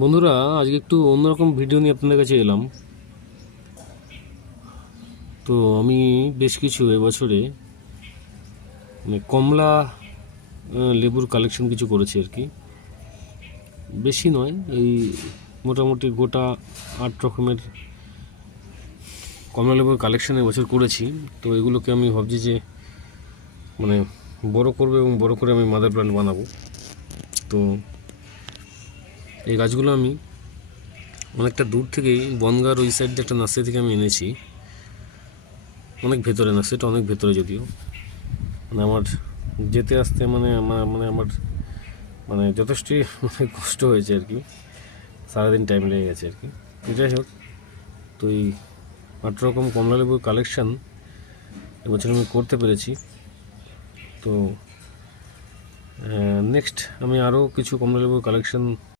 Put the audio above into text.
বন্ধুরা, আজকে একটু অন্যরকম ভিডিও নিয়ে আপনাদের কাছে এলাম। তো আমি বেশ কিছু এবছরে কমলা লেবুর কালেকশন কিছু করেছি আর কি। বেশি নয়, এই মোটামুটি গোটা 8 রকমের কমলা লেবুর কালেকশন এবছর করেছি। তো এগুলোকে আমি ভাবছি যে মানে বড় করবো এবং বড় করে আমি মাদার প্ল্যান্ট বানাবো। তো এই গাছগুলো আমি অনেকটা দূর থেকেই বনগাঁর ওই সাইড একটা নার্সারি থেকে আমি এনেছি। অনেক ভেতরে, নার্সারিটা অনেক ভেতরে, যদিও মানে আমার যেতে আসতে মানে আমার যথেষ্টই কষ্ট হয়েছে আর কি। সারাদিন টাইম লেগে গেছে আর কি। যাই হোক, তো এই 8 রকম কমলা লেবুর কালেকশান এবছর আমি করতে পেরেছি। তো নেক্সট আমি আরও কিছু কমলা লেবুর কালেকশান